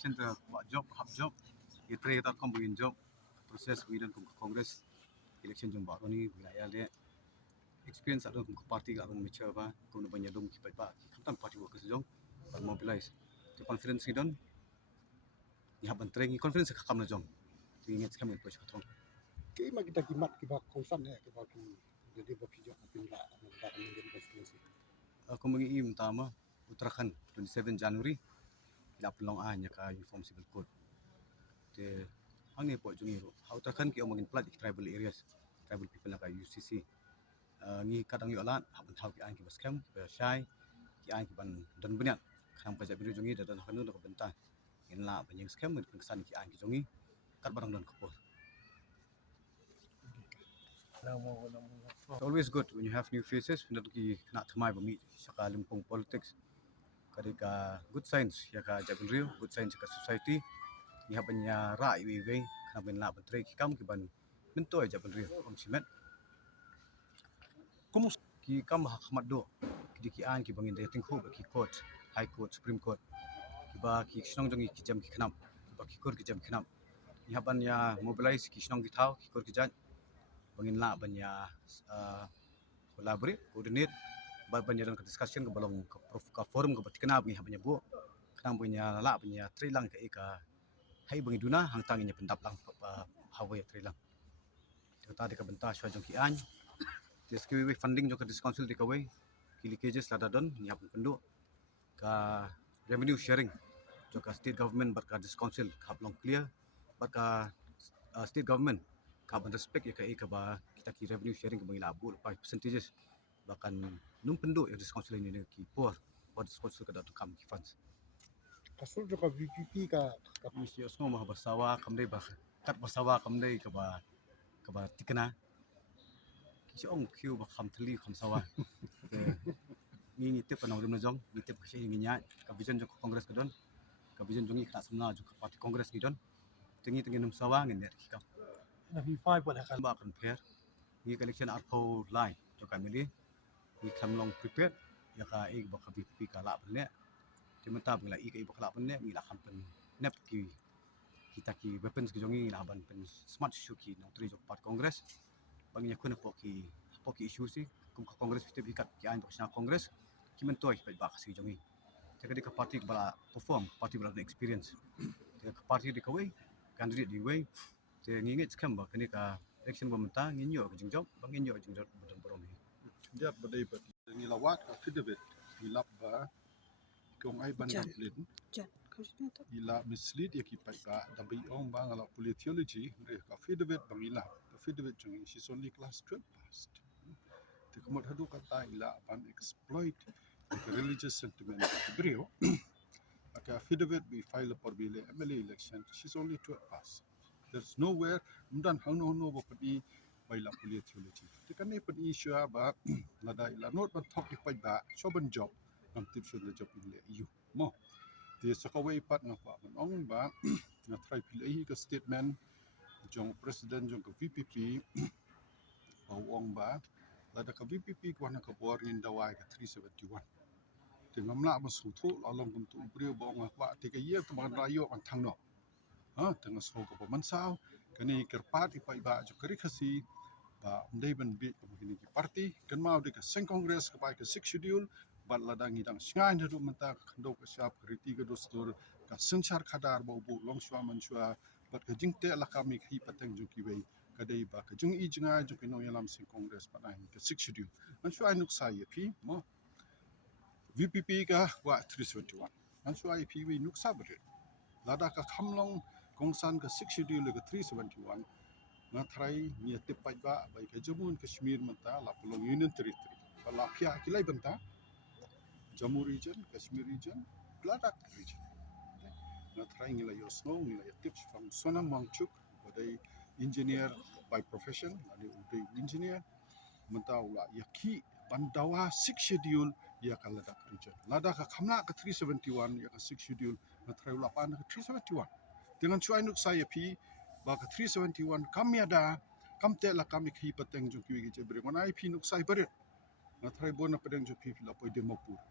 election ta job hab job itre ta kom begin job proses widan kum kongres election jong baru ni wilayah le experience adon kum party ga kum mecha ba kum banyak dong ki ba kam party workers jong mobilize to conference ni don ni haban training conference ka kam na jong ingin kami po siya tong Kaya kita kimat kita kausan ya kita tu jadi berpijak pindah mendak menjadi konstitusi. ako mangiim tama Uttarakhand 27 January ila pelong anya ka uniform civil code te hangi po jungi ro Uttarakhand ki omongin plat tribal areas tribal people na ka UCC ngi kadang yo alat haban tau ki an ki baskem ki shai ki an ki ban dan bunyak kham pa jabiru jungi dan hanu na benta in la banyang scam mun kesan ki an ki jungi kat barang dan kapor. It's always good when you have new faces when ki nak thamai ba mi saka limpong politics kadika good signs ya ka jabiru good signs ka society ni habanya ra iwi we kana ben la batre ki kam ki ban mentoy jabiru om simet Como ki kam hakmat do ki an ki bangin dating ho ki court high court supreme court ki ba ki snong jongi ki jam ki khnam ki ba ki court ki jam khnam ni haban ya mobilize ki snong ki thau ki court ki jan bangin la banya collaborate coordinate ba banya dan discussion ke balong ka forum ke batikna bang habanya bu kanang banya la banya trilang ke ka hai bangi duna hang tanginya pendap lang hawe trilang ta de ka benta shwa jong ki an TSQ funding jo ka dis council de ka we ki leakages lada don ni hap pendu ka revenue sharing jo ka state government bar ka dis council khap long clear bar ka state government ka ban respect ya ka ba kita ki revenue sharing ke bagi labu 5 percentages bahkan num pendu ya dis council ini ki poor dis council ka datu kam ki funds kasul juga VPP ka misi osmo mah basawa kamdai ba kat basawa kamdai ka ba tikna ki ong kyu ba kham thli kham sawa ni tip panau rim na jong ni tip khe ngi nya ka vision jo congress ka don ka vision jongi ka samna jo party congress ni don tingi num sawa ngi net ki ka na V5 pada kan ba kan pher ni election arpo line jo ka mili ni kham long prepare ya ka ek ba ka VP ka la ne timata bla ik ba ka la ne ni la kham pen nep ki kita ki weapons ki jongi la ban pen smart shoe ki no tri jo party congress bangnya kuna po ki issue si kum ka congress fitip ikat ki an national congress ki mentoy pe ba kasi jongi jadi ka party bala perform party bala experience ka party di ka way candidate di way te ngingit skam ba kini ka election ba menta nginyo ka jingjob bang nginyo jingjob bodon borom dia badai bat ni lawat ka fidebet ilap ba kong ai bandam lin ila mislead ya ki pai ba dabi ong ba ngala politology re ka fidebet bangila ka fidebet jong she's only class 12 passed te kamot hadu kata ila ban exploit the religious sentiment brio aka fidebet be file for bile MLA election she's only 12 passed there's nowhere mundan hangno no bo padi baila politology te kan ne padi issue ba lada ila not ban top pai ba soban job kam tip so the job ile you mo the sakaway pat nga pa man ong ba nga try pil ai ka statement jong president jong ka VPP ong ba lada ka VPP ko na ka bor ngin dawai ka 371 te ngamla ba su thu along kum tu brio ba nga pa te ka ye to ban rayo an thang no ha tanga so ko man sao kani kerpat ipa iba jo kari khasi ba ndai ban bi ko kini ki party kan mau de ka seng congress ka ba ka 6 schedule ban ladang idang singai ndu menta khando ka sap kriti ka dostur ka sansar khadar bo bu long shwa man shwa bat ka jingte la ka mi khi pateng jo ki wei ka dei ba ka jung i jinga jo ki no yalam sing congress pa nai ka 6 schedule man shwa nuk sa ye phi mo VPP ka wa 371 man shwa ye phi wi nuk sa bre lada ka khamlong kongsan ka 6 schedule ka 371 na try ni tip pai ba bai ka Jammu and Kashmir mata la pelong union territory la phia kilai banta Jammu region Kashmir region Ladakh region na try ngila yosno ngila tips from Sonam Wangchuk badai engineer by profession ani udai engineer mata ula yaki bandawa 6 schedule ya ka Ladakh region Ladakh ka khamla ka 371 ya ka 6 schedule na try ula pan ka 371 dengan cuai nuk saya pi ba ka 371 kami ada kamte la kami khi pateng jo ki ge bre ngai pi nuk sai bare na try bona pedeng jo pi la poi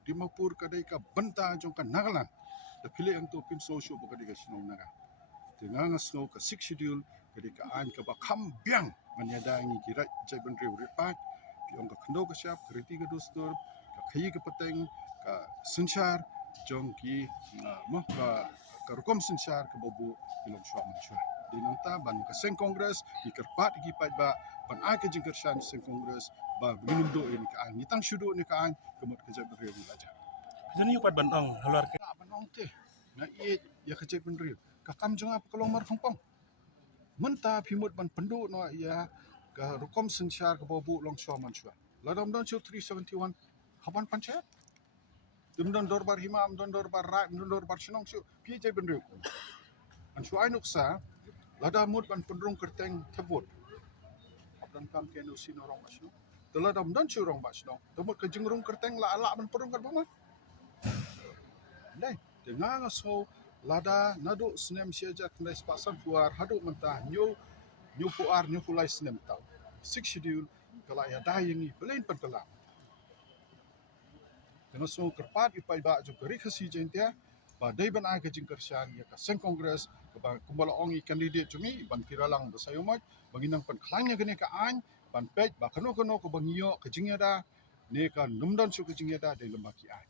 Dimapur kadai ka banta jo ka Nagaland da pilih untuk pim sosio bukan di sinong naga dengan ngasno ke 6 schedule ketika an ke bakam biang menyadangi kira jai bendri ripat piong ke kendo ke siap kriti ke dostor ke khayi ke peteng ke sensyar jong ki moh ke rukom sensyar ke bobu ilong syua mensyua di nanta ban ke seng kongres di kerpat ki pat ba ban a ke jingkershan seng kongres ba binundo ini ka an nitang syudu ni ka an kemut ke jai bendri belajar Jadi upat bantong haluar ke. tak benong teh na i ya ke jai bendri ka kam jong apa kelong mar fongpong menta pimut ban pendu no ya ka rukom sensyar ke bobu long syua mensyua ladam don 371 haban panchayat Dumdon dorbar himam, don dorbar rai, don dorbar sinong siu, pi jai bendru. An suai nuksa, lada mud ban pendrung kerteng tebut. Abdan kam kenu sino rong basno. Telah dam don siu rong basno. Temut ke jengrung kerteng la ala ban pendrung kat bangun. Dai, dengar ngaso lada nadu senem siaja kendai sepasan puar hadu mentah nyu puar nyu pulai senem tau. 6 schedule kalau ya dai yang ni belain pentelang. Dengan so kerpat ipai ba jo keri khasi jentia ba dai ban a ke jingkershan ya ka seng kongres ke ba kumbala ongi kandidat jumi ban tiralang besayumat banginang pen klangnya gene ka an ban pej ba kano ko bangio ke jingada ne ka numdan su ke jingada dai lembaki an